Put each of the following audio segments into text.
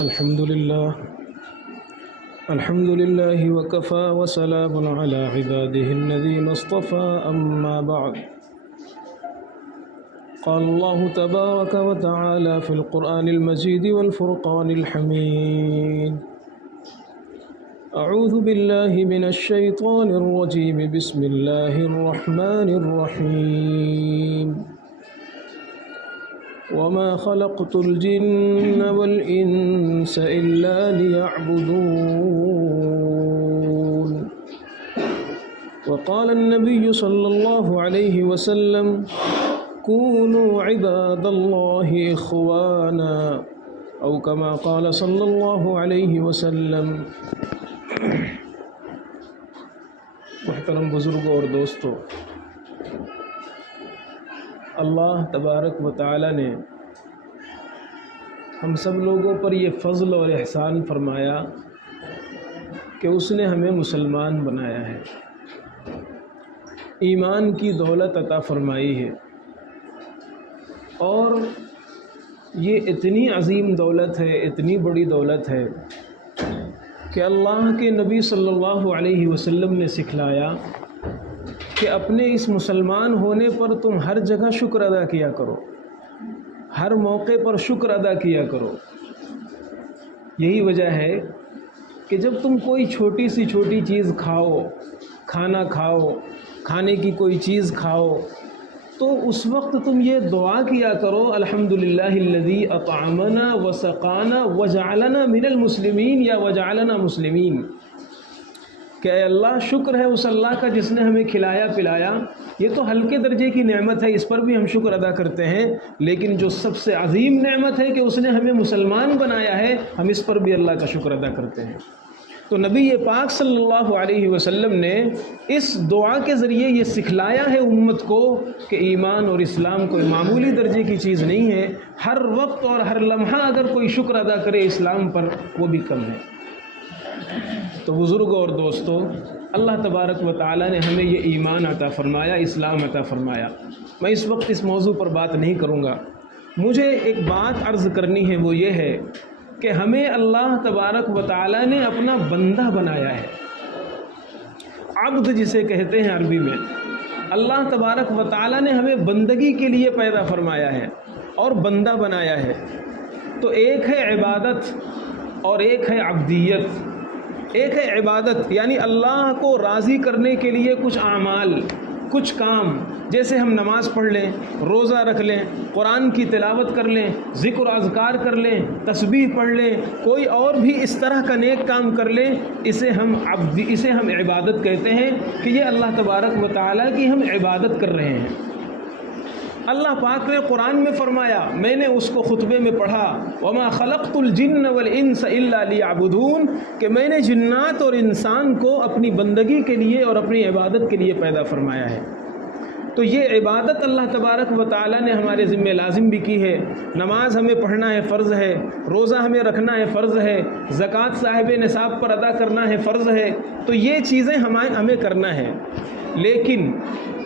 الحمد لله وكفى وسلام على عباده الذين اصطفى أما بعد قال الله تبارك وتعالى في القرآن المجيد والفرقان الحميد أعوذ بالله من الشيطان الرجيم بسم الله الرحمن الرحيم وما خلقت الجن والإنس إلا ليعبدون وقال النبي صلى الله عليه وسلم كونوا عباد الله إخوانا أو كما قال صلى الله عليه وسلم۔ محترم بزرگوں اور دوستو، اللہ تبارک و تعالی نے ہم سب لوگوں پر یہ فضل اور احسان فرمایا کہ اس نے ہمیں مسلمان بنایا ہے، ایمان کی دولت عطا فرمائی ہے، اور یہ اتنی عظیم دولت ہے، اتنی بڑی دولت ہے کہ اللہ کے نبی صلی اللہ علیہ وسلم نے سکھلایا کہ اپنے اس مسلمان ہونے پر تم ہر جگہ شکر ادا کیا کرو، ہر موقع پر شکر ادا کیا کرو۔ یہی وجہ ہے کہ جب تم کوئی چھوٹی سی چھوٹی چیز کھاؤ، کھانا کھاؤ، کھانے کی کوئی چیز کھاؤ، تو اس وقت تم یہ دعا کیا کرو الحمدللہ الذی اطعمنا وسقانا وجعلنا من المسلمین یا وجعلنا مسلمین، کہ اے اللہ شکر ہے اس اللہ کا جس نے ہمیں کھلایا پلایا۔ یہ تو ہلکے درجے کی نعمت ہے، اس پر بھی ہم شکر ادا کرتے ہیں، لیکن جو سب سے عظیم نعمت ہے کہ اس نے ہمیں مسلمان بنایا ہے، ہم اس پر بھی اللہ کا شکر ادا کرتے ہیں۔ تو نبی پاک صلی اللہ علیہ وسلم نے اس دعا کے ذریعے یہ سکھلایا ہے امت کو کہ ایمان اور اسلام کوئی معمولی درجے کی چیز نہیں ہے، ہر وقت اور ہر لمحہ اگر کوئی شکر ادا کرے اسلام پر وہ بھی کم ہے۔ تو بزرگوں اور دوستو، اللہ تبارک و تعالی نے ہمیں یہ ایمان عطا فرمایا، اسلام عطا فرمایا۔ میں اس وقت اس موضوع پر بات نہیں کروں گا، مجھے ایک بات عرض کرنی ہے، وہ یہ ہے کہ ہمیں اللہ تبارک و تعالی نے اپنا بندہ بنایا ہے، عبد جسے کہتے ہیں عربی میں۔ اللہ تبارک و تعالی نے ہمیں بندگی کے لیے پیدا فرمایا ہے اور بندہ بنایا ہے۔ تو ایک ہے عبادت اور ایک ہے عبدیت۔ ایک ہے عبادت، یعنی اللہ کو راضی کرنے کے لیے کچھ اعمال، کچھ کام، جیسے ہم نماز پڑھ لیں، روزہ رکھ لیں، قرآن کی تلاوت کر لیں، ذکر و اذکار کر لیں، تسبیح پڑھ لیں، کوئی اور بھی اس طرح کا نیک کام کر لیں، اسے ہم عبادت کہتے ہیں کہ یہ اللہ تبارک و تعالیٰ کی ہم عبادت کر رہے ہیں۔ اللہ پاک نے قرآن میں فرمایا، میں نے اس کو خطبے میں پڑھا، وما خلقت الجن والانس الا لیعبدون، کہ میں نے جنات اور انسان کو اپنی بندگی کے لیے اور اپنی عبادت کے لیے پیدا فرمایا ہے۔ تو یہ عبادت اللہ تبارک و تعالیٰ نے ہمارے ذمہ لازم بھی کی ہے۔ نماز ہمیں پڑھنا ہے، فرض ہے، روزہ ہمیں رکھنا ہے، فرض ہے، زکوٰۃ صاحب نصاب پر ادا کرنا ہے، فرض ہے۔ تو یہ چیزیں ہمیں کرنا ہے، لیکن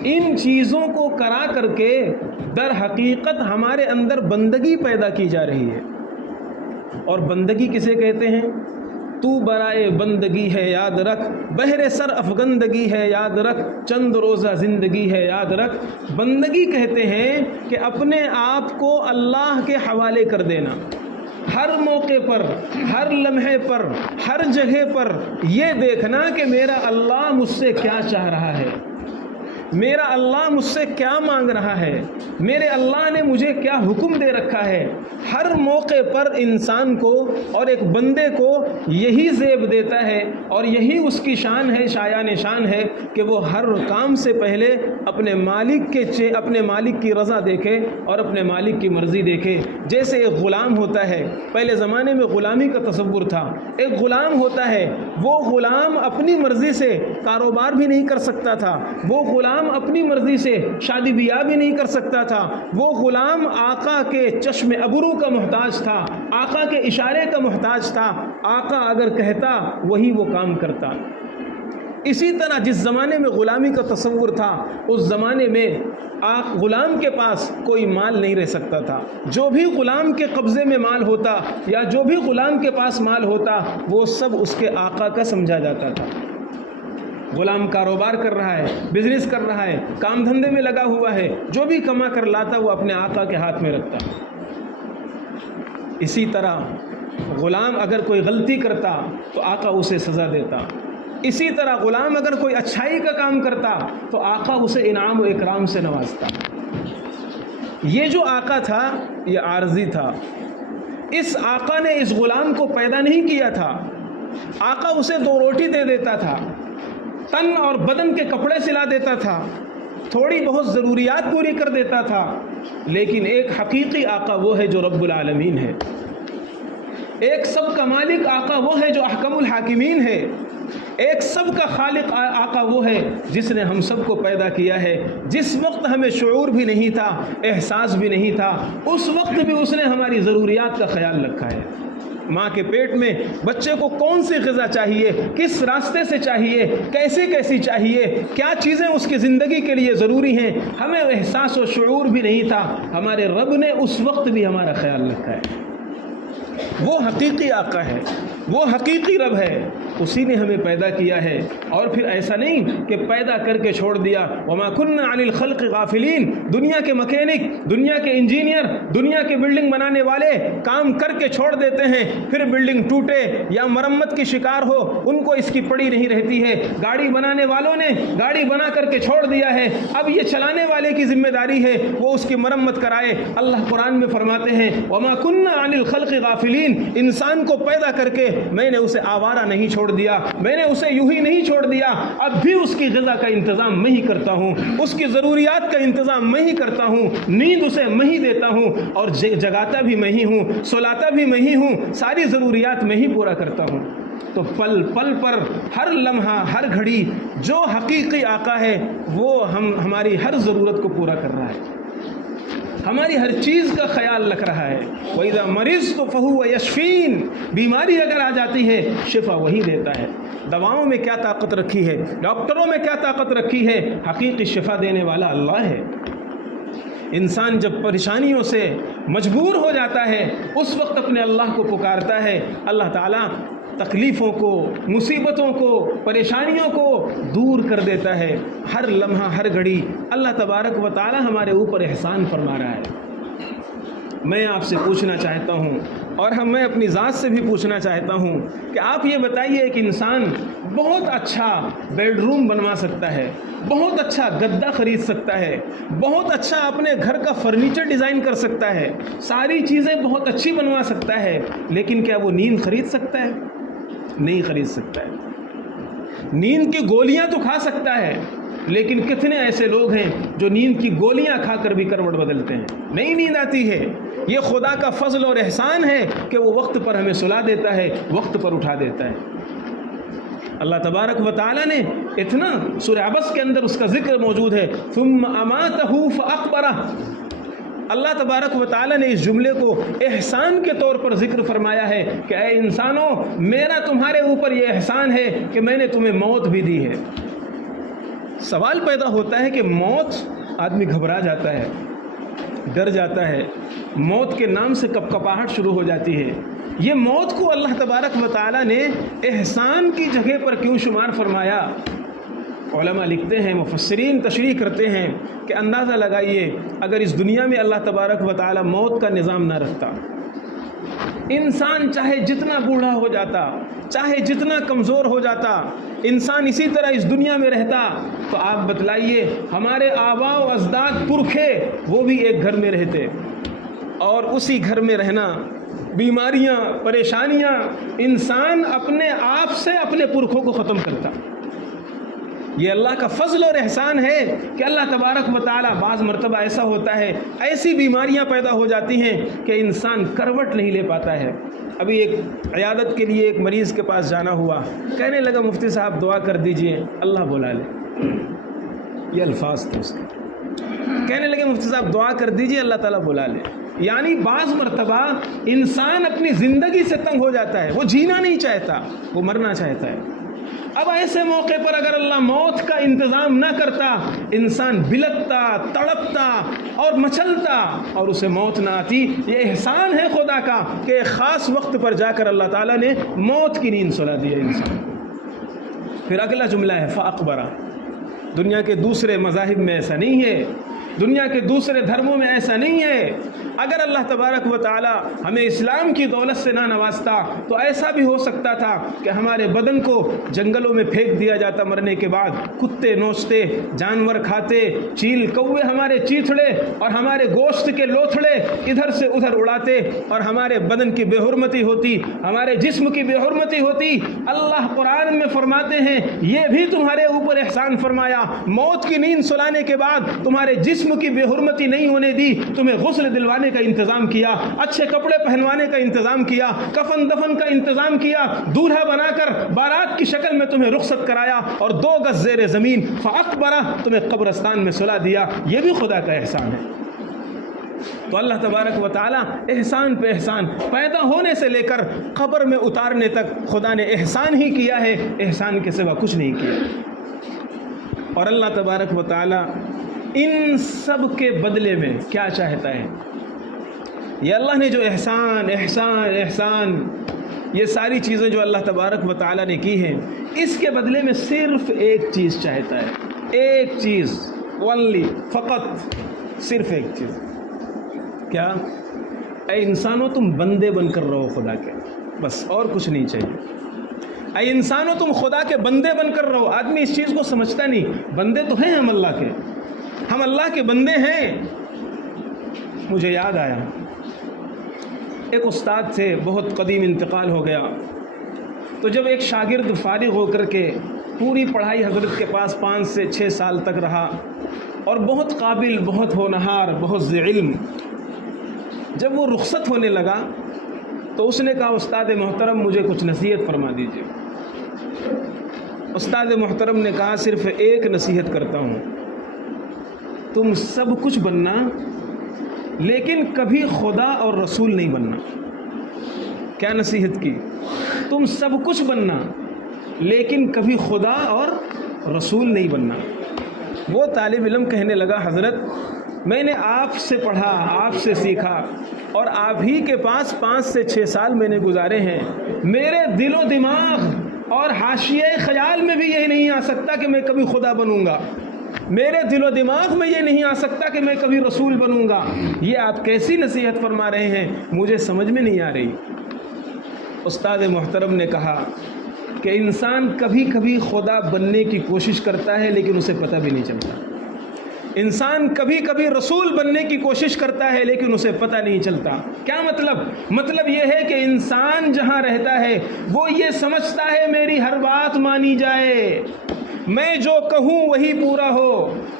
ان چیزوں کو کرا کر کے در حقیقت ہمارے اندر بندگی پیدا کی جا رہی ہے۔ اور بندگی کسے کہتے ہیں؟ تو برائے بندگی ہے یاد رکھ، بہر سر افگندگی ہے یاد رکھ، چند روزہ زندگی ہے یاد رکھ۔ بندگی کہتے ہیں کہ اپنے آپ کو اللہ کے حوالے کر دینا، ہر موقع پر، ہر لمحے پر، ہر جگہ پر یہ دیکھنا کہ میرا اللہ مجھ سے کیا چاہ رہا ہے، میرا اللہ مجھ سے کیا مانگ رہا ہے، میرے اللہ نے مجھے کیا حکم دے رکھا ہے۔ ہر موقع پر انسان کو اور ایک بندے کو یہی زیب دیتا ہے اور یہی اس کی شان ہے، شایان شان ہے کہ وہ ہر کام سے پہلے اپنے مالک کی رضا دیکھے اور اپنے مالک کی مرضی دیکھے۔ جیسے ایک غلام ہوتا ہے، پہلے زمانے میں غلامی کا تصور تھا، ایک غلام ہوتا ہے، وہ غلام اپنی مرضی سے کاروبار بھی نہیں کر سکتا تھا، وہ غلام اپنی مرضی سے شادی بیاہ بھی نہیں کر سکتا تھا، وہ غلام آقا کے چشم ابرو کا محتاج تھا، آقا کے اشارے کا محتاج تھا، آقا اگر کہتا وہی وہ کام کرتا۔ اسی طرح جس زمانے میں غلامی کا تصور تھا اس زمانے میں غلام کے پاس کوئی مال نہیں رہ سکتا تھا. جو بھی غلام کے قبضے میں مال ہوتا یا جو بھی غلام کے پاس مال ہوتا وہ سب اس کے آقا کا سمجھا جاتا تھا. غلام کاروبار کر رہا ہے, بزنس کر رہا ہے, کام دھندے میں لگا ہوا ہے, جو بھی کما کر لاتا وہ اپنے آقا کے ہاتھ میں رکھتا. اسی طرح غلام اگر کوئی غلطی کرتا تو آقا اسے سزا دیتا. اسی طرح غلام اگر کوئی اچھائی کا کام کرتا تو آقا اسے انعام و اکرام سے نوازتا. یہ جو آقا تھا یہ عارضی تھا. اس آقا نے اس غلام کو پیدا نہیں کیا تھا. آقا اسے 2 روٹی دے دیتا تھا, تن اور بدن کے کپڑے سلا دیتا تھا, تھوڑی بہت ضروریات پوری کر دیتا تھا. لیکن ایک حقیقی آقا وہ ہے جو رب العالمین ہے. ایک سب کا مالک آقا وہ ہے جو احکم الحاکمین ہے. ایک سب کا خالق آقا وہ ہے جس نے ہم سب کو پیدا کیا ہے. جس وقت ہمیں شعور بھی نہیں تھا, احساس بھی نہیں تھا, اس وقت بھی اس نے ہماری ضروریات کا خیال رکھا ہے. ماں کے پیٹ میں بچے کو کون سی غذا چاہیے, کس راستے سے چاہیے, کیسی چاہیے, کیا چیزیں اس کی زندگی کے لیے ضروری ہیں, ہمیں احساس و شعور بھی نہیں تھا. ہمارے رب نے اس وقت بھی ہمارا خیال رکھا ہے. وہ حقیقی آقا ہے, وہ حقیقی رب ہے. اسی نے ہمیں پیدا کیا ہے. اور پھر ایسا نہیں کہ پیدا کر کے چھوڑ دیا. وما كنا عن الخلق غافلین. دنیا کے مکینک, دنیا کے انجینئر, دنیا کے بلڈنگ بنانے والے کام کر کے چھوڑ دیتے ہیں, پھر بلڈنگ ٹوٹے یا مرمت کی شکار ہو ان کو اس کی پڑی نہیں رہتی ہے. گاڑی بنانے والوں نے گاڑی بنا کر کے چھوڑ دیا ہے, اب یہ چلانے والے کی ذمہ داری ہے وہ اس کی مرمت کرائے. اللہ قرآن میں فرماتے ہیں وما كنا عن الخلق غافلین. انسان کو پیدا کر کے میں نے اسے آوارہ نہیں چھوڑ دیا, میں نے اسے یوں ہی نہیں چھوڑ دیا. اب بھی اس کی غذا کا انتظام میں ہی کرتا ہوں, اس کی ضروریات کا انتظام میں ہی کرتا ہوں, نیند اسے میں ہی دیتا ہوں, اور جگاتا بھی میں ہی ہوں, سلاتا بھی میں ہی ہوں, ساری ضروریات میں ہی پورا کرتا ہوں. تو پل پل پر, ہر لمحہ, ہر گھڑی جو حقیقی آقا ہے وہ ہماری ہر ضرورت کو پورا کر رہا ہے, ہماری ہر چیز کا خیال رکھ رہا ہے. وَإِذَا مَرِضْتُ فَهُوَ يَشْفِينِ. بیماری اگر آ جاتی ہے شفا وہی دیتا ہے. دواؤں میں کیا طاقت رکھی ہے, ڈاکٹروں میں کیا طاقت رکھی ہے, حقیقی شفا دینے والا اللہ ہے. انسان جب پریشانیوں سے مجبور ہو جاتا ہے اس وقت اپنے اللہ کو پکارتا ہے. اللہ تعالیٰ تکلیفوں کو, مصیبتوں کو, پریشانیوں کو دور کر دیتا ہے. ہر لمحہ, ہر گھڑی اللہ تبارک و تعالی ہمارے اوپر احسان فرما رہا ہے. میں آپ سے پوچھنا چاہتا ہوں اور میں اپنی ذات سے بھی پوچھنا چاہتا ہوں کہ آپ یہ بتائیے, ایک انسان بہت اچھا بیڈ روم بنوا سکتا ہے, بہت اچھا گدا خرید سکتا ہے, بہت اچھا اپنے گھر کا فرنیچر ڈیزائن کر سکتا ہے, ساری چیزیں بہت اچھی بنوا سکتا ہے, لیکن کیا وہ نیند خرید سکتا ہے؟ نہیں خرید سکتا ہے. نیند کی گولیاں تو کھا سکتا ہے, لیکن کتنے ایسے لوگ ہیں جو نیند کی گولیاں کھا کر بھی کروٹ بدلتے ہیں, نہیں نیند آتی ہے. یہ خدا کا فضل اور احسان ہے کہ وہ وقت پر ہمیں سلا دیتا ہے, وقت پر اٹھا دیتا ہے. اللہ تبارک و تعالی نے اتنا, سورہ عبس کے اندر اس کا ذکر موجود ہے, ثم اماتہ فاقبرہ. اللہ تبارک و تعالی نے اس جملے کو احسان کے طور پر ذکر فرمایا ہے کہ اے انسانوں, میرا تمہارے اوپر یہ احسان ہے کہ میں نے تمہیں موت بھی دی ہے. سوال پیدا ہوتا ہے کہ موت, آدمی گھبرا جاتا ہے, ڈر جاتا ہے, موت کے نام سے کپکپاہٹ شروع ہو جاتی ہے. یہ موت کو اللہ تبارک و تعالی نے احسان کی جگہ پر کیوں شمار فرمایا؟ علماء لکھتے ہیں, مفسرین تشریح کرتے ہیں کہ اندازہ لگائیے اگر اس دنیا میں اللہ تبارک و تعالی موت کا نظام نہ رکھتا, انسان چاہے جتنا بوڑھا ہو جاتا, چاہے جتنا کمزور ہو جاتا, انسان اسی طرح اس دنیا میں رہتا, تو آپ بتلائیے ہمارے آباء و اجداد پرکھے وہ بھی ایک گھر میں رہتے, اور اسی گھر میں رہنا, بیماریاں, پریشانیاں, انسان اپنے آپ سے اپنے پرکھوں کو ختم کرتا. یہ اللہ کا فضل اور احسان ہے کہ اللہ تبارک و تعالی, بعض مرتبہ ایسا ہوتا ہے, ایسی بیماریاں پیدا ہو جاتی ہیں کہ انسان کروٹ نہیں لے پاتا ہے. ابھی ایک عیادت کے لیے ایک مریض کے پاس جانا ہوا, کہنے لگا مفتی صاحب دعا کر دیجئے اللہ بلا لے. یہ الفاظ تھے اس کے. کہنے لگے مفتی صاحب دعا کر دیجئے اللہ تعالیٰ بلا لے. یعنی بعض مرتبہ انسان اپنی زندگی سے تنگ ہو جاتا ہے, وہ جینا نہیں چاہتا, وہ مرنا چاہتا ہے. اب ایسے موقع پر اگر اللہ موت کا انتظام نہ کرتا، انسان بلکتا، تڑپتا اور مچلتا اور اسے موت نہ آتی۔ یہ احسان ہے خدا کا کہ ایک خاص وقت پر جا کر اللہ تعالیٰ نے موت کی نیند سلا دی ہے انسان۔ پھر اگلا جملہ ہے فَأَقْبَرَ۔ دنیا کے دوسرے مذاہب میں ایسا نہیں ہے، دنیا کے دوسرے دھرموں میں ایسا نہیں ہے۔ اگر اللہ تبارک و تعالی ہمیں اسلام کی دولت سے نہ نوازتا تو ایسا بھی ہو سکتا تھا کہ ہمارے بدن کو جنگلوں میں پھینک دیا جاتا، مرنے کے بعد کتے نوچتے، جانور کھاتے، چیل کوے ہمارے چیتھڑے اور ہمارے گوشت کے لوتھڑے ادھر سے ادھر اڑاتے اور ہمارے بدن کی بے حرمتی ہوتی، ہمارے جسم کی بے حرمتی ہوتی۔ اللہ قرآن میں فرماتے ہیں یہ بھی تمہارے اوپر احسان فرمایا، موت کی نیند سلانے کے بعد تمہارے جسم کی بے حرمتی نہیں ہونے دی، تمہیں غسل دلوانے کا انتظام کیا، اچھے کپڑے پہنوانے کا انتظام کیا، کفن دفن کا انتظام کیا، دولہا بنا کر بارات کی شکل میں تمہیں رخصت کرایا اور 2 گز زیر زمین فاکبرہ تمہیں قبرستان میں سلا دیا۔ یہ بھی خدا کا احسان ہے۔ تو اللہ تبارک و تعالی احسان پہ احسان، پیدا ہونے سے لے کر قبر میں اتارنے تک خدا نے احسان ہی کیا ہے، احسان کے سوا کچھ نہیں کیا۔ اور اللہ تبارک و تعالی ان سب کے بدلے میں کیا چاہتا ہے؟ یہ اللہ نے جو احسان احسان احسان یہ ساری چیزیں جو اللہ تبارک و تعالی نے کی ہیں، اس کے بدلے میں صرف ایک چیز چاہتا ہے، ایک چیز، only، فقط صرف ایک چیز۔ کیا؟ اے انسانوں تم بندے بن کر رہو خدا کے، بس اور کچھ نہیں چاہیے۔ اے انسانوں تم خدا کے بندے بن کر رہو۔ آدمی اس چیز کو سمجھتا نہیں، بندے تو ہیں ہم اللہ کے، ہم اللہ کے بندے ہیں۔ مجھے یاد آیا ایک استاد تھے، بہت قدیم انتقال ہو گیا، تو جب ایک شاگرد فارغ ہو کر کے پوری پڑھائی حضرت کے پاس 5 سے 6 سال تک رہا اور بہت قابل، بہت ہونہار، بہت ذی علم، جب وہ رخصت ہونے لگا تو اس نے کہا استاد محترم مجھے کچھ نصیحت فرما دیجیے۔ استاد محترم نے کہا صرف ایک نصیحت کرتا ہوں، تم سب کچھ بننا لیکن کبھی خدا اور رسول نہیں بننا۔ کیا نصیحت کی؟ تم سب کچھ بننا لیکن کبھی خدا اور رسول نہیں بننا۔ وہ طالب علم کہنے لگا حضرت میں نے آپ سے پڑھا، آپ سے سیکھا اور آپ ہی کے پاس 5 سے 6 سال میں نے گزارے ہیں، میرے دل و دماغ اور حاشیہ خیال میں بھی یہ نہیں آ سکتا کہ میں کبھی خدا بنوں گا، میرے دل و دماغ میں یہ نہیں آ سکتا کہ میں کبھی رسول بنوں گا۔ یہ آپ کیسی نصیحت فرما رہے ہیں، مجھے سمجھ میں نہیں آ رہی۔ استاد محترم نے کہا کہ انسان کبھی کبھی خدا بننے کی کوشش کرتا ہے لیکن اسے پتہ بھی نہیں چلتا، انسان کبھی کبھی رسول بننے کی کوشش کرتا ہے لیکن اسے پتہ نہیں چلتا۔ کیا مطلب؟ مطلب یہ ہے کہ انسان جہاں رہتا ہے وہ یہ سمجھتا ہے میری ہر بات مانی جائے، میں جو کہوں وہی پورا ہو۔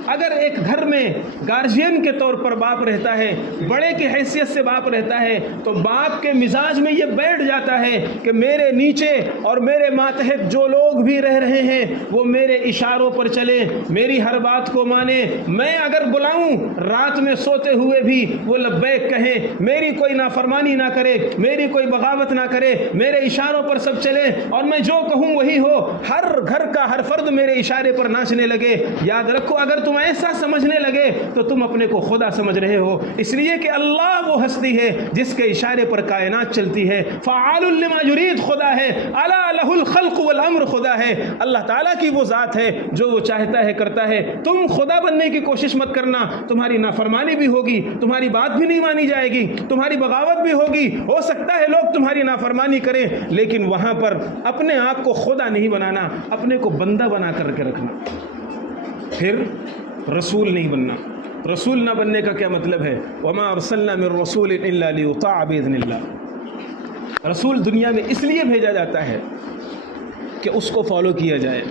اگر ایک گھر میں گارجین کے طور پر باپ رہتا ہے، بڑے کی حیثیت سے باپ رہتا ہے، تو باپ کے مزاج میں یہ بیٹھ جاتا ہے کہ میرے نیچے اور میرے ماتحت جو لوگ بھی رہ رہے ہیں وہ میرے اشاروں پر چلیں، میری ہر بات کو مانیں، میں اگر بلاؤں رات میں سوتے ہوئے بھی وہ لبیک کہیں، میری کوئی نافرمانی نہ کرے، میری کوئی بغاوت نہ کرے، میرے اشاروں پر سب چلیں اور میں جو کہوں وہی ہو، ہر گھر کا ہر فرد میرے اشارے پر ناچنے لگے۔ یاد رکھو اگر تم ایسا سمجھنے لگے تو تم اپنے کو خدا سمجھ رہے ہو، اس لیے کہ اللہ وہ ہستی ہے جس کے اشارے پر کائنات چلتی ہے، فعال لما یرید خدا ہے، الا لہ الخلق والامر خدا ہے، اللہ تعالیٰ کی وہ ذات ہے جو وہ چاہتا ہے کرتا ہے۔ تم خدا بننے کی کوشش مت کرنا، تمہاری نافرمانی بھی ہوگی، تمہاری بات بھی نہیں مانی جائے گی، تمہاری بغاوت بھی ہوگی، ہو سکتا ہے لوگ تمہاری نافرمانی کریں، لیکن وہاں پر اپنے آپ کو خدا نہیں بنانا، اپنے کو بندہ بنا کر کے رکھنا۔ پھر رسول نہیں بننا۔ رسول نہ بننے کا کیا مطلب ہے؟ وما ارسلنا من رسول الا لیطاع باذن اللہ۔ رسول دنیا میں اس لیے بھیجا جاتا ہے کہ اس کو فالو کیا جائے،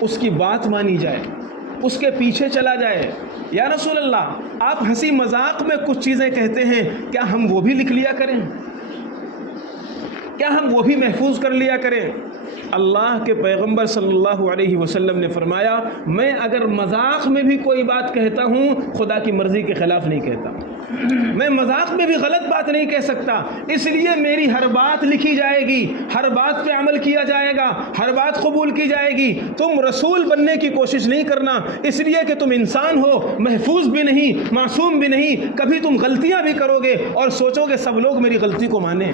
اس کی بات مانی جائے، اس کے پیچھے چلا جائے۔ یا رسول اللہ آپ ہنسی مذاق میں کچھ چیزیں کہتے ہیں، کیا ہم وہ بھی لکھ لیا کریں؟ کیا ہم وہ بھی محفوظ کر لیا کریں؟ اللہ کے پیغمبر صلی اللہ علیہ وسلم نے فرمایا میں اگر مذاق میں بھی کوئی بات کہتا ہوں خدا کی مرضی کے خلاف نہیں کہتا، میں مذاق میں بھی غلط بات نہیں کہہ سکتا، اس لیے میری ہر بات لکھی جائے گی، ہر بات پہ عمل کیا جائے گا، ہر بات قبول کی جائے گی۔ تم رسول بننے کی کوشش نہیں کرنا اس لیے کہ تم انسان ہو، محفوظ بھی نہیں، معصوم بھی نہیں، کبھی تم غلطیاں بھی کرو گے اور سوچو گے سب لوگ میری غلطی کو مانیں۔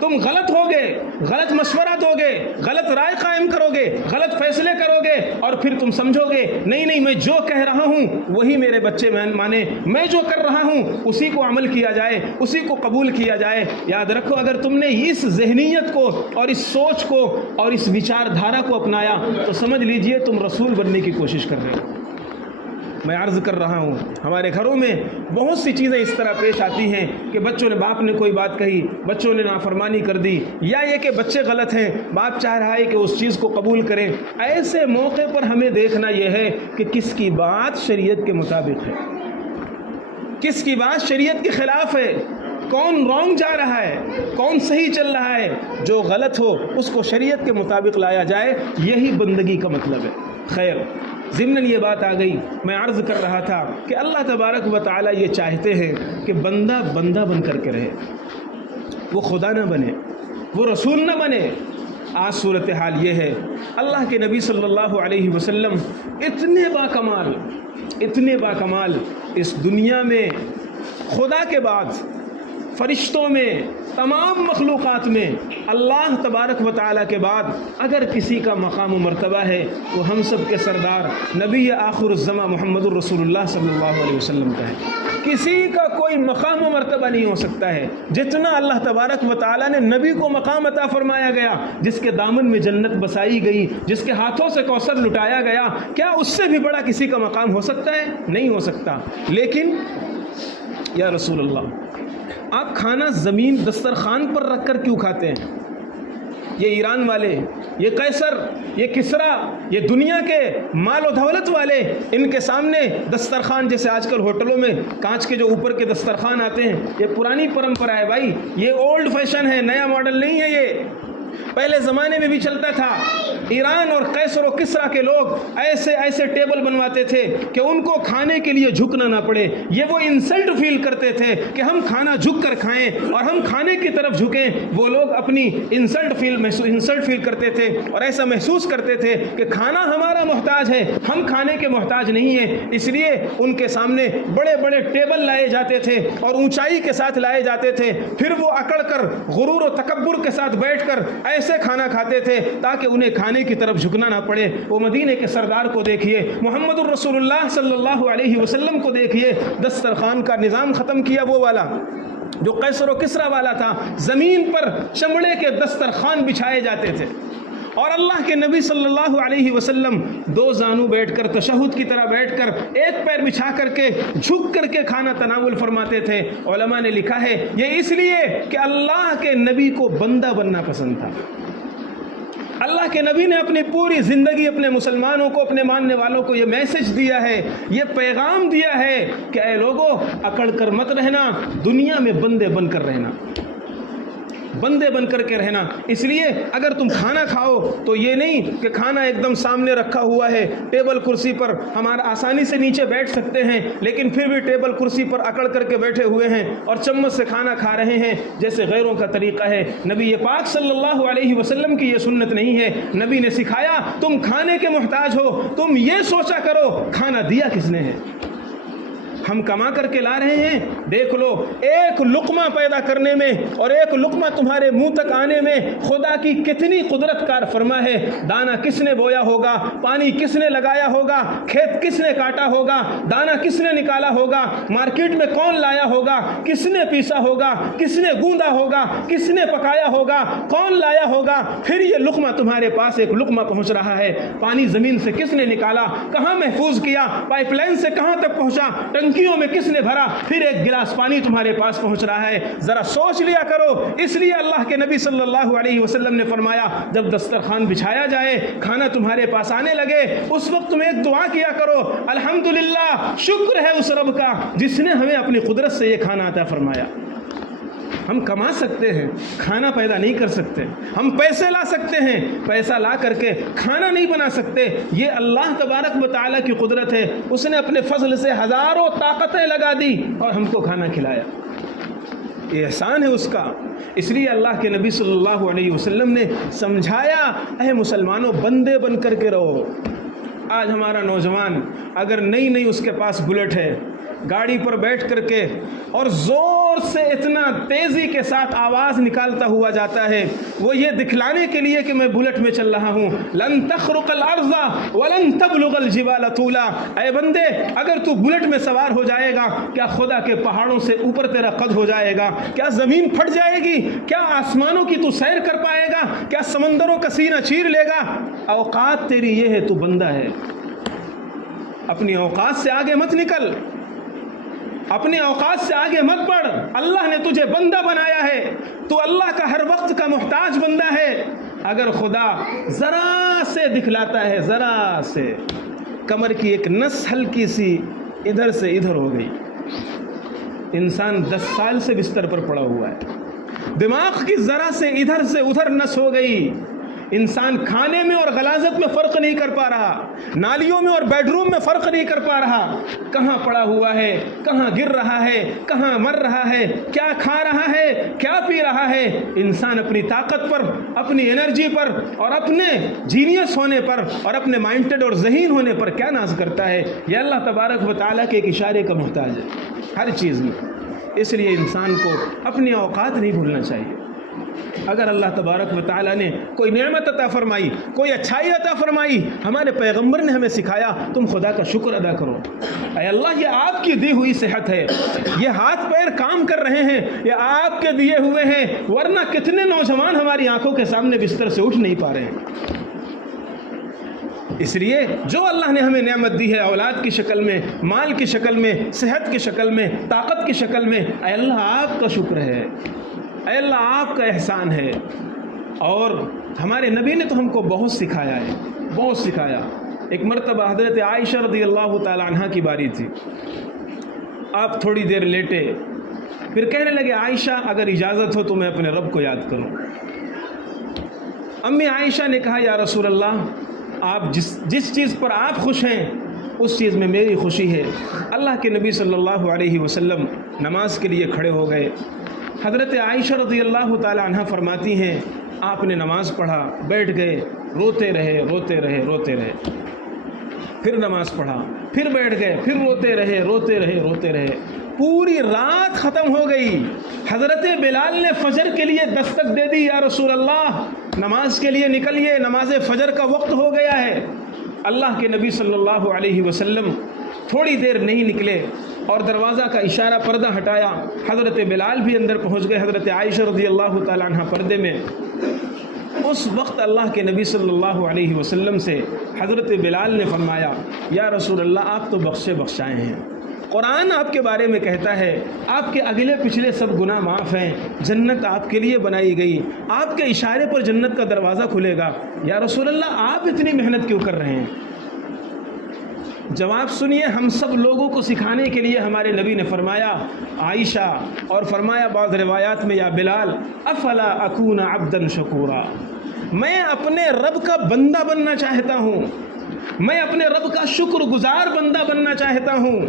تم غلط ہوگے، غلط مشورہ دو گے، غلط رائے قائم کرو گے، غلط فیصلے کرو گے، اور پھر تم سمجھو گے نہیں میں جو کہہ رہا ہوں وہی میرے بچے مانے، میں جو کر رہا ہوں اسی کو عمل کیا جائے، اسی کو قبول کیا جائے۔ یاد رکھو اگر تم نے اس ذہنیت کو اور اس سوچ کو اور اس وچار دھارا کو اپنایا تو سمجھ لیجئے تم رسول بننے کی کوشش کر رہے ہو۔ میں عرض کر رہا ہوں ہمارے گھروں میں بہت سی چیزیں اس طرح پیش آتی ہیں کہ بچوں نے باپ نے کوئی بات کہی، بچوں نے نافرمانی کر دی، یا یہ کہ بچے غلط ہیں، باپ چاہ رہا ہے کہ اس چیز کو قبول کریں۔ ایسے موقع پر ہمیں دیکھنا یہ ہے کہ کس کی بات شریعت کے مطابق ہے، کس کی بات شریعت کے خلاف ہے، کون رونگ جا رہا ہے، کون صحیح چل رہا ہے۔ جو غلط ہو اس کو شریعت کے مطابق لایا جائے، یہی بندگی کا مطلب ہے۔ خیر، ضمن یہ بات آ گئی، میں عرض کر رہا تھا کہ اللہ تبارک و تعالیٰ یہ چاہتے ہیں کہ بندہ بن کر کے رہے، وہ خدا نہ بنے، وہ رسول نہ بنے۔ آج صورتحال یہ ہے اللہ کے نبی صلی اللہ علیہ وسلم اتنے باکمال اس دنیا میں خدا کے بعد فرشتوں میں تمام مخلوقات میں اللہ تبارک و تعالیٰ کے بعد اگر کسی کا مقام و مرتبہ ہے وہ ہم سب کے سردار نبی آخر الزماں محمد الرسول اللہ صلی اللہ علیہ وسلم کا ہے۔ کسی کا کوئی مقام و مرتبہ نہیں ہو سکتا ہے جتنا اللہ تبارک و تعالیٰ نے نبی کو مقام عطا فرمایا گیا، جس کے دامن میں جنت بسائی گئی، جس کے ہاتھوں سے کوثر لٹایا گیا۔ کیا اس سے بھی بڑا کسی کا مقام ہو سکتا ہے؟ نہیں ہو سکتا۔ لیکن یا رسول اللہ، آپ کھانا زمین دسترخوان پر رکھ کر کیوں کھاتے ہیں؟ یہ ایران والے، یہ قیصر، یہ کسرا، یہ دنیا کے مال و دولت والے، ان کے سامنے دسترخوان، جیسے آج کل ہوٹلوں میں کانچ کے جو اوپر کے دسترخوان آتے ہیں، یہ پرانی پرمپرا ہے بھائی، یہ اولڈ فیشن ہے، نیا ماڈل نہیں ہے، یہ پہلے زمانے میں بھی چلتا تھا۔ ایران اور قیصر و کسرا کے لوگ ایسے ٹیبل بنواتے تھے کہ ان کو کھانے کے لیے جھکنا نہ پڑے۔ یہ وہ انسلٹ فیل کرتے تھے کہ ہم کھانا جھک کر کھائیں اور ہم کھانے کی طرف جھکیں۔ وہ لوگ اپنی انسلٹ فیل کرتے تھے اور ایسا محسوس کرتے تھے کہ کھانا ہمارا محتاج ہے، ہم کھانے کے محتاج نہیں ہیں۔ اس لیے ان کے سامنے بڑے بڑے ٹیبل لائے جاتے تھے اور اونچائی کے ساتھ لائے جاتے تھے، پھر وہ اکڑ کر غرور و تکبر کے ساتھ بیٹھ کر ایسے کھانا کھاتے تھے تاکہ انہیں کھانے کی طرف جھکنا نہ پڑے۔ وہ مدینے کے سردار کو دیکھیے، محمد الرسول اللہ صلی اللہ علیہ وسلم کو دیکھیے، دسترخوان کا نظام ختم کیا وہ والا جو قیصر و کسرا والا تھا۔ زمین پر چمڑے کے دسترخوان بچھائے جاتے تھے اور اللہ کے نبی صلی اللہ علیہ وسلم دو زانو بیٹھ کر، تشہد کی طرح بیٹھ کر، ایک پیر بچھا کر کے جھک کر کے کھانا تناول فرماتے تھے۔ علماء نے لکھا ہے یہ اس لیے کہ اللہ کے نبی کو بندہ بننا پسند تھا۔ اللہ کے نبی نے اپنی پوری زندگی اپنے مسلمانوں کو، اپنے ماننے والوں کو یہ میسج دیا ہے، یہ پیغام دیا ہے کہ اے لوگو، اکڑ کر مت رہنا، دنیا میں بندے بن کر رہنا، بندے بن کر کے رہنا۔ اس لیے اگر تم کھانا کھاؤ تو یہ نہیں کہ کھانا ایک دم سامنے رکھا ہوا ہے، ٹیبل کرسی پر ہمارا آسانی سے نیچے بیٹھ سکتے ہیں، لیکن پھر بھی ٹیبل کرسی پر اکڑ کر کے بیٹھے ہوئے ہیں اور چمچ سے کھانا کھا رہے ہیں جیسے غیروں کا طریقہ ہے۔ نبی پاک صلی اللہ علیہ وسلم کی یہ سنت نہیں ہے۔ نبی نے سکھایا تم کھانے کے محتاج ہو، تم یہ سوچا کرو کھانا دیا کس نے ہے، ہم کما کر کے لا رہے ہیں۔ دیکھ لو، ایک لقمہ پیدا کرنے میں اور ایک لقمہ تمہارے منہ تک آنے میں خدا کی کتنی قدرت کار فرما ہے۔ دانا کس نے بویا ہوگا، پانی کس نے لگایا ہوگا، کھیت کس نے کاٹا ہوگا، دانا کس نے نکالا ہوگا، مارکیٹ میں کون لایا ہوگا، کس نے پیسا ہوگا، کس نے گوندا ہوگا، کس نے پکایا ہوگا، کون لایا ہوگا، پھر یہ لقمہ تمہارے پاس ایک لقمہ پہنچ رہا ہے۔ پانی زمین سے کس نے نکالا، کہاں محفوظ کیا، پائپ لائن سے کہاں تک پہنچا، ٹنکیوں میں کس نے بھرا، پھر ایک گلاس پانی تمہارے پاس پہنچ رہا ہے۔ ذرا سوچ لیا کرو۔ اس لیے اللہ کے نبی صلی اللہ علیہ وسلم نے فرمایا جب دسترخوان بچھایا جائے، کھانا تمہارے پاس آنے لگے، اس وقت تم ایک دعا کیا کرو، الحمدللہ، شکر ہے اس رب کا جس نے ہمیں اپنی قدرت سے یہ کھانا عطا فرمایا۔ ہم کما سکتے ہیں، کھانا پیدا نہیں کر سکتے، ہم پیسے لا سکتے ہیں، پیسہ لا کر کے کھانا نہیں بنا سکتے، یہ اللہ تبارک و تعالیٰ کی قدرت ہے، اس نے اپنے فضل سے ہزاروں طاقتیں لگا دی اور ہم کو کھانا کھلایا، یہ احسان ہے اس کا۔ اس لیے اللہ کے نبی صلی اللہ علیہ وسلم نے سمجھایا، اے مسلمانوں بندے بن کر کے رہو۔ آج ہمارا نوجوان اگر نئی اس کے پاس بلٹ ہے، گاڑی پر بیٹھ کر کے اور زور سے اتنا تیزی کے ساتھ آواز نکالتا ہوا جاتا ہے، وہ یہ دکھلانے کے لیے کہ میں بلٹ میں چل رہا ہوں، لن تخرق الارض ولن تبلغ الجبال طولا، اے بندے اگر تو بلٹ میں سوار ہو جائے گا، کیا خدا کے پہاڑوں سے اوپر تیرا قد ہو جائے گا؟ کیا زمین پھٹ جائے گی؟ کیا آسمانوں کی تو سیر کر پائے گا؟ کیا سمندروں کا سینہ چیر لے گا؟ اوقات تیری یہ ہے، تو بندہ ہے، اپنی اوقات سے آگے مت نکل، اپنے اوقات سے آگے مت بڑھ۔ اللہ نے تجھے بندہ بنایا ہے، تو اللہ کا ہر وقت کا محتاج بندہ ہے۔ اگر خدا ذرا سے دکھلاتا ہے، ذرا سے، کمر کی ایک نس ہلکی سی ادھر سے ادھر ہو گئی، انسان 10 سال سے بستر پر پڑا ہوا ہے، دماغ کی ذرا سے ادھر سے ادھر نس ہو گئی، انسان کھانے میں اور غلاظت میں فرق نہیں کر پا رہا، نالیوں میں اور بیڈ روم میں فرق نہیں کر پا رہا، کہاں پڑا ہوا ہے، کہاں گر رہا ہے، کہاں مر رہا ہے، کیا کھا رہا ہے، کیا پی رہا ہے۔ انسان اپنی طاقت پر، اپنی انرجی پر اور اپنے جینیس ہونے پر اور اپنے مائنڈڈ اور ذہین ہونے پر کیا ناز کرتا ہے؟ یہ اللہ تبارک و تعالیٰ کے ایک اشارے کا محتاج ہے ہر چیز میں۔ اس لیے انسان کو اپنی اوقات نہیں بھولنا چاہیے۔ اگر اللہ تبارک و تعالیٰ نے کوئی نعمت عطا فرمائی، کوئی اچھائی عطا فرمائی، ہمارے پیغمبر نے ہمیں سکھایا تم خدا کا شکر ادا کرو۔ اے اللہ یہ آپ کی دی ہوئی صحت ہے، یہ ہاتھ پیر کام کر رہے ہیں، یہ آپ کے دیے ہوئے ہیں، ورنہ کتنے نوجوان ہماری آنکھوں کے سامنے بستر سے اٹھ نہیں پا رہے ہیں۔ اس لیے جو اللہ نے ہمیں نعمت دی ہے، اولاد کی شکل میں، مال کی شکل میں، صحت کی شکل میں، طاقت کی شکل میں، اے اللہ آپ کا شکر ہے، اے اللہ آپ کا احسان ہے۔ اور ہمارے نبی نے تو ہم کو بہت سکھایا ہے، بہت سکھایا۔ ایک مرتبہ حضرت عائشہ رضی اللہ تعالی عنہ کی باری تھی، آپ تھوڑی دیر لیٹے، پھر کہنے لگے عائشہ اگر اجازت ہو تو میں اپنے رب کو یاد کروں۔ امی عائشہ نے کہا یا رسول اللہ، آپ جس چیز پر آپ خوش ہیں اس چیز میں میری خوشی ہے۔ اللہ کے نبی صلی اللہ علیہ وسلم نماز کے لیے کھڑے ہو گئے۔ حضرت عائشہ رضی اللہ تعالی عنہ فرماتی ہیں آپ نے نماز پڑھا، بیٹھ گئے، روتے رہے روتے رہے روتے رہے، پھر نماز پڑھا، پھر بیٹھ گئے، پھر روتے رہے روتے رہے روتے رہے، پوری رات ختم ہو گئی۔ حضرت بلال نے فجر کے لیے دستک دے دی، یا رسول اللہ نماز کے لیے نکلیے، نماز فجر کا وقت ہو گیا ہے۔ اللہ کے نبی صلی اللہ علیہ وسلم تھوڑی دیر نہیں نکلے اور دروازہ کا اشارہ، پردہ ہٹایا، حضرت بلال بھی اندر پہنچ گئے، حضرت عائشہ رضی اللہ تعالی عنہ پردے میں۔ اس وقت اللہ کے نبی صلی اللہ علیہ وسلم سے حضرت بلال نے فرمایا یا رسول اللہ آپ تو بخشے بخشائے ہیں، قرآن آپ کے بارے میں کہتا ہے آپ کے اگلے پچھلے سب گناہ معاف ہیں، جنت آپ کے لیے بنائی گئی، آپ کے اشارے پر جنت کا دروازہ کھلے گا، یا رسول اللہ آپ اتنی محنت کیوں کر رہے ہیں؟ جواب سنیے، ہم سب لوگوں کو سکھانے کے لیے ہمارے نبی نے فرمایا عائشہ، اور فرمایا بعض روایات میں یا بلال افلا اکون عبدا شکورا، میں اپنے رب کا بندہ بننا چاہتا ہوں، میں اپنے رب کا شکر گزار بندہ بننا چاہتا ہوں۔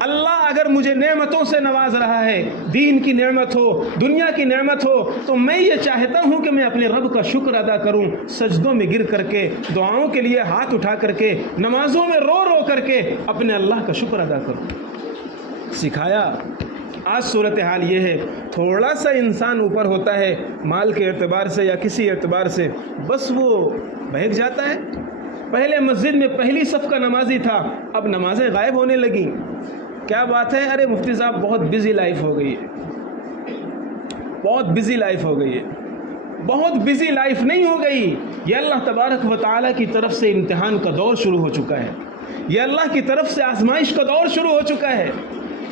اللہ اگر مجھے نعمتوں سے نواز رہا ہے، دین کی نعمت ہو، دنیا کی نعمت ہو، تو میں یہ چاہتا ہوں کہ میں اپنے رب کا شکر ادا کروں، سجدوں میں گر کر کے، دعاؤں کے لیے ہاتھ اٹھا کر کے، نمازوں میں رو رو کر کے اپنے اللہ کا شکر ادا کروں۔ سکھایا۔ آج صورتحال یہ ہے، تھوڑا سا انسان اوپر ہوتا ہے مال کے اعتبار سے یا کسی اعتبار سے، بس وہ بہک جاتا ہے۔ پہلے مسجد میں پہلی صف کا نمازی تھا، اب نمازیں غائب ہونے لگیں۔ کیا بات ہے؟ ارے مفتی صاحب بہت بزی لائف ہو گئی ہے، بہت بزی لائف ہو گئی ہے۔ بہت بزی لائف نہیں ہو گئی، یہ اللہ تبارک و تعالیٰ کی طرف سے امتحان کا دور شروع ہو چکا ہے، یہ اللہ کی طرف سے آزمائش کا دور شروع ہو چکا ہے۔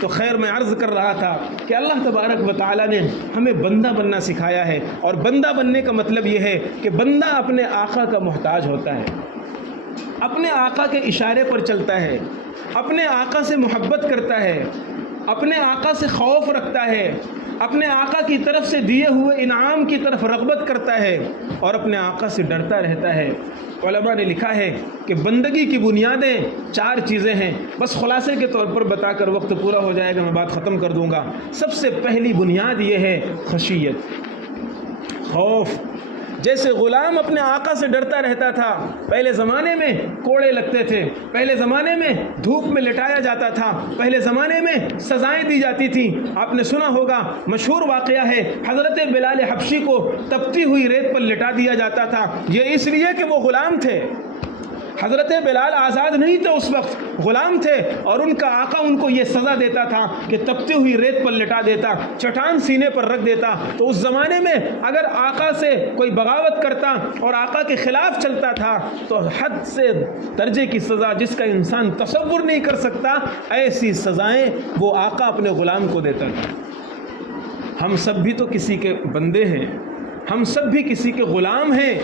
تو خیر میں عرض کر رہا تھا کہ اللہ تبارک و تعالیٰ نے ہمیں بندہ بننا سکھایا ہے، اور بندہ بننے کا مطلب یہ ہے کہ بندہ اپنے آقا کا محتاج ہوتا ہے، اپنے آقا کے اشارے پر چلتا ہے، اپنے آقا سے محبت کرتا ہے، اپنے آقا سے خوف رکھتا ہے، اپنے آقا کی طرف سے دیے ہوئے انعام کی طرف رغبت کرتا ہے اور اپنے آقا سے ڈرتا رہتا ہے۔ علماء نے لکھا ہے کہ بندگی کی بنیادیں 4 چیزیں ہیں، بس خلاصے کے طور پر بتا کر وقت پورا ہو جائے گا، میں بات ختم کر دوں گا۔ سب سے پہلی بنیاد یہ ہے خشیت، خوف۔ جیسے غلام اپنے آقا سے ڈرتا رہتا تھا، پہلے زمانے میں کوڑے لگتے تھے، پہلے زمانے میں دھوپ میں لٹایا جاتا تھا، پہلے زمانے میں سزائیں دی جاتی تھیں۔ آپ نے سنا ہوگا، مشہور واقعہ ہے، حضرت بلال حبشی کو تپتی ہوئی ریت پر لٹا دیا جاتا تھا، یہ اس لیے کہ وہ غلام تھے۔ حضرت بلال آزاد نہیں تھے، اس وقت غلام تھے، اور ان کا آقا ان کو یہ سزا دیتا تھا کہ تپتی ہوئی ریت پر لٹا دیتا، چٹان سینے پر رکھ دیتا۔ تو اس زمانے میں اگر آقا سے کوئی بغاوت کرتا اور آقا کے خلاف چلتا تھا تو حد سے درجے کی سزا جس کا انسان تصور نہیں کر سکتا، ایسی سزائیں وہ آقا اپنے غلام کو دیتا تھا۔ ہم سب بھی تو کسی کے بندے ہیں، ہم سب بھی کسی کے غلام ہیں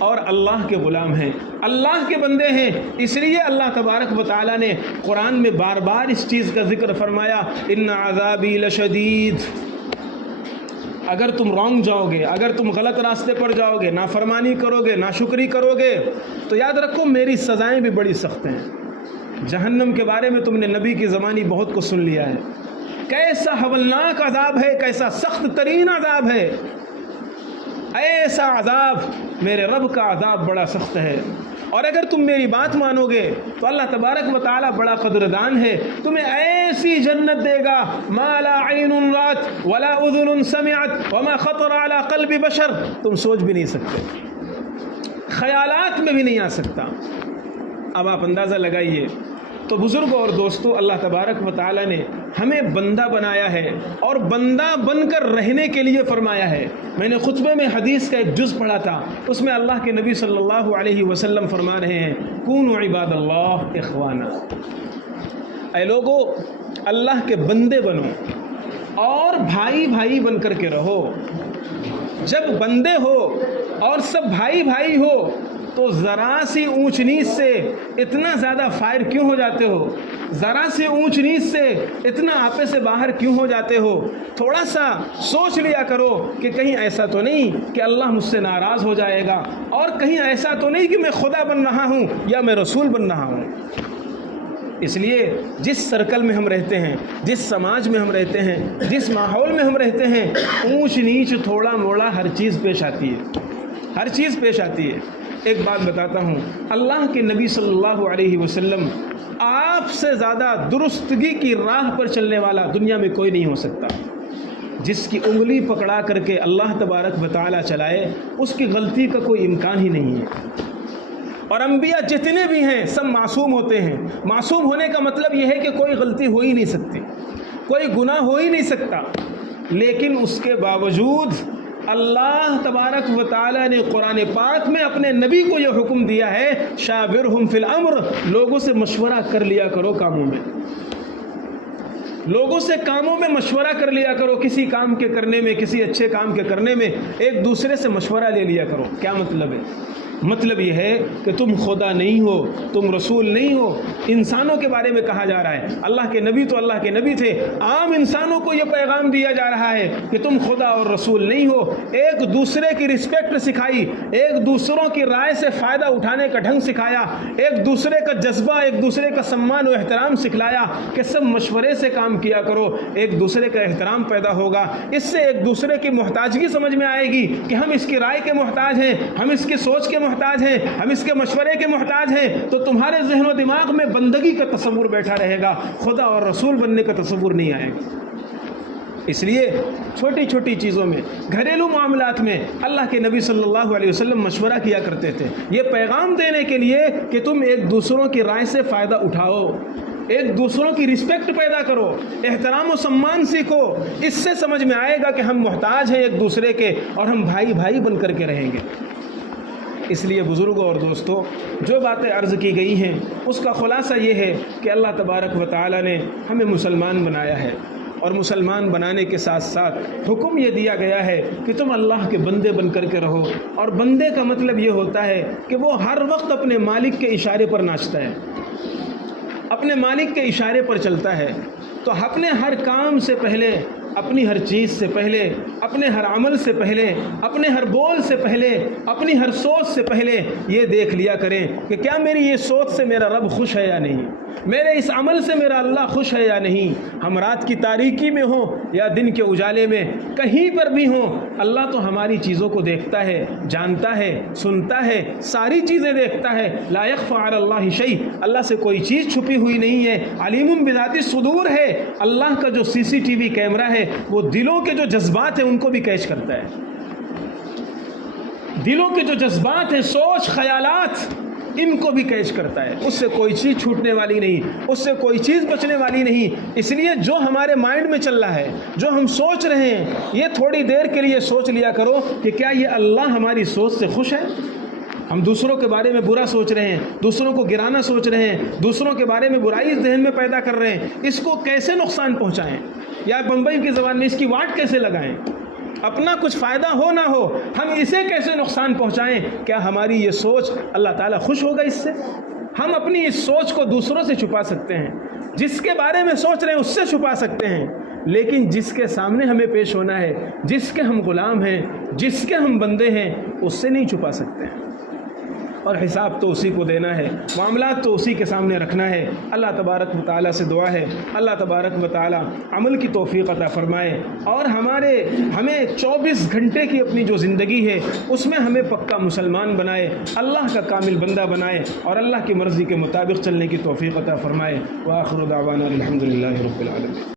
اور اللہ کے غلام ہیں، اللہ کے بندے ہیں۔ اس لیے اللہ تبارک و تعالیٰ نے قرآن میں بار بار اس چیز کا ذکر فرمایا، ان عذابی لشدید۔ اگر تم رونگ جاؤ گے، اگر تم غلط راستے پر جاؤ گے، نافرمانی کرو گے، ناشکری کرو گے، تو یاد رکھو میری سزائیں بھی بڑی سخت ہیں۔ جہنم کے بارے میں تم نے نبی کی زبانی بہت کچھ سن لیا ہے، کیسا ہولناک عذاب ہے، کیسا سخت ترین عذاب ہے، ایسا عذاب، میرے رب کا عذاب بڑا سخت ہے۔ اور اگر تم میری بات مانو گے تو اللہ تبارک و تعالیٰ بڑا قدردان ہے، تمہیں ایسی جنت دے گا ما لا عین رات ولا اذن سمعت وما خطر علی قلب بشر، تم سوچ بھی نہیں سکتے، خیالات میں بھی نہیں آ سکتا۔ اب آپ اندازہ لگائیے۔ تو بزرگوں اور دوستوں، اللہ تبارک و تعالیٰ نے ہمیں بندہ بنایا ہے اور بندہ بن کر رہنے کے لیے فرمایا ہے۔ میں نے خطبے میں حدیث کا ایک جز پڑھا تھا، اس میں اللہ کے نبی صلی اللہ علیہ وسلم فرما رہے ہیں، کونوا عباد اللہ اخوانا، اے لوگو اللہ کے بندے بنو اور بھائی بھائی بن کر کے رہو۔ جب بندے ہو اور سب بھائی بھائی ہو تو ذرا سی اونچ نیچ سے اتنا زیادہ فائر کیوں ہو جاتے ہو؟ ذرا سی اونچ نیچ سے اتنا آپے سے باہر کیوں ہو جاتے ہو؟ تھوڑا سا سوچ لیا کرو کہ کہیں ایسا تو نہیں کہ اللہ مجھ سے ناراض ہو جائے گا، اور کہیں ایسا تو نہیں کہ میں خدا بن رہا ہوں یا میں رسول بن رہا ہوں۔ اس لیے جس سرکل میں ہم رہتے ہیں، جس سماج میں ہم رہتے ہیں، جس ماحول میں ہم رہتے ہیں، اونچ نیچ تھوڑا موڑا ہر چیز پیش آتی ہے، ہر چیز پیش آتی ہے۔ ایک بات بتاتا ہوں، اللہ کے نبی صلی اللہ علیہ وسلم آپ سے زیادہ درستگی کی راہ پر چلنے والا دنیا میں کوئی نہیں ہو سکتا۔ جس کی انگلی پکڑا کر کے اللہ تبارک و تعالیٰ چلائے، اس کی غلطی کا کوئی امکان ہی نہیں ہے۔ اور انبیاء جتنے بھی ہیں سب معصوم ہوتے ہیں۔ معصوم ہونے کا مطلب یہ ہے کہ کوئی غلطی ہو ہی نہیں سکتی، کوئی گناہ ہو ہی نہیں سکتا، لیکن اس کے باوجود اللہ تبارک و تعالیٰ نے قرآن پاک میں اپنے نبی کو یہ حکم دیا ہے، شاورہم فی الامر، لوگوں سے مشورہ کر لیا کرو کاموں میں، لوگوں سے کاموں میں مشورہ کر لیا کرو، کسی کام کے کرنے میں، کسی اچھے کام کے کرنے میں ایک دوسرے سے مشورہ لے لیا کرو۔ کیا مطلب ہے؟ مطلب یہ ہے کہ تم خدا نہیں ہو، تم رسول نہیں ہو۔ انسانوں کے بارے میں کہا جا رہا ہے، اللہ کے نبی تو اللہ کے نبی تھے، عام انسانوں کو یہ پیغام دیا جا رہا ہے کہ تم خدا اور رسول نہیں ہو۔ ایک دوسرے کی رسپیکٹ سکھائی، ایک دوسروں کی رائے سے فائدہ اٹھانے کا ڈھنگ سکھایا، ایک دوسرے کا جذبہ، ایک دوسرے کا سمان و احترام سکھلایا کہ سب مشورے سے کام کیا کرو، ایک دوسرے کا احترام پیدا ہوگا، اس سے ایک دوسرے کی محتاجگی سمجھ میں آئے گی کہ ہم اس کی رائے کے محتاج ہیں، ہم اس کی سوچ کے محتاج ہیں، ہم اس کے مشورے کے محتاج ہیں، تو تمہارے ذہن و دماغ میں بندگی کا تصور بیٹھا رہے گا، خدا اور رسول بننے کا تصور نہیں آئے گا۔ اس لیے چھوٹی چھوٹی چیزوں میں، گھریلو معاملات میں اللہ کے نبی صلی اللہ علیہ وسلم مشورہ کیا کرتے تھے، یہ پیغام دینے کے لیے کہ تم ایک دوسروں کی رائے سے فائدہ اٹھاؤ، ایک دوسروں کی رسپیکٹ پیدا کرو، احترام و سمان سیکھو، اس سے سمجھ میں آئے گا کہ ہم محتاج ہیں ایک دوسرے کے اور ہم بھائی بھائی بن کر کے رہیں گے۔ اس لیے بزرگوں اور دوستوں، جو باتیں عرض کی گئی ہیں اس کا خلاصہ یہ ہے کہ اللہ تبارک و تعالیٰ نے ہمیں مسلمان بنایا ہے، اور مسلمان بنانے کے ساتھ ساتھ حکم یہ دیا گیا ہے کہ تم اللہ کے بندے بن کر کے رہو، اور بندے کا مطلب یہ ہوتا ہے کہ وہ ہر وقت اپنے مالک کے اشارے پر ناچتا ہے، اپنے مالک کے اشارے پر چلتا ہے۔ تو اپنے ہر کام سے پہلے، اپنی ہر چیز سے پہلے، اپنے ہر عمل سے پہلے، اپنے ہر بول سے پہلے، اپنی ہر سوچ سے پہلے یہ دیکھ لیا کریں کہ کیا میری یہ سوچ سے میرا رب خوش ہے یا نہیں، میرے اس عمل سے میرا اللہ خوش ہے یا نہیں۔ ہم رات کی تاریکی میں ہوں یا دن کے اجالے میں، کہیں پر بھی ہوں، اللہ تو ہماری چیزوں کو دیکھتا ہے، جانتا ہے، سنتا ہے، ساری چیزیں دیکھتا ہے۔ لا یخفی علی اللہ شیء، اللہ سے کوئی چیز چھپی ہوئی نہیں ہے۔ علیم بذات الصدور ہے، اللہ کا جو CCTV کیمرہ ہے وہ دلوں کے جو جذبات ہیں ان کو بھی کیچ کرتا ہے۔ دلوں کے جو جذبات ہیں، سوچ، خیالات، ان کو بھی کیچ کرتا ہے۔ اس سے کوئی چیز چھوٹنے والی نہیں، اس سے کوئی چیز بچنے والی نہیں۔ اس لیے جو ہمارے مائنڈ میں چل رہا ہے، جو ہم سوچ رہے ہیں، یہ تھوڑی دیر کے لیے سوچ لیا کرو کہ کیا یہ اللہ ہماری سوچ سے خوش ہے؟ ہم دوسروں کے بارے میں برا سوچ رہے ہیں، دوسروں کو گرانا سوچ رہے ہیں، دوسروں کے بارے میں برائی ذہن میں پیدا کر رہے ہیں، اس کو کیسے نقصان پہنچائیں، یا بمبئی کی زبان میں اس کی واٹ کیسے لگائیں؟ اپنا کچھ فائدہ ہو نہ ہو، ہم اسے کیسے نقصان پہنچائیں؟ کیا ہماری یہ سوچ اللہ تعالیٰ خوش ہوگا اس سے؟ ہم اپنی اس سوچ کو دوسروں سے چھپا سکتے ہیں، جس کے بارے میں سوچ رہے ہیں اس سے چھپا سکتے ہیں، لیکن جس کے سامنے ہمیں پیش ہونا ہے، جس کے ہم غلام ہیں، جس کے ہم بندے ہیں، اس سے نہیں چھپا سکتے ہیں۔ اور حساب تو اسی کو دینا ہے، معاملات تو اسی کے سامنے رکھنا ہے۔ اللہ تبارک و تعالیٰ سے دعا ہے، اللہ تبارک و تعالیٰ عمل کی توفیق عطا فرمائے، اور ہمیں 24 گھنٹے کی اپنی جو زندگی ہے اس میں ہمیں پکا مسلمان بنائے، اللہ کا کامل بندہ بنائے، اور اللہ کی مرضی کے مطابق چلنے کی توفیق عطا فرمائے۔ وآخر دعوانا الحمدللہ رب العالمین۔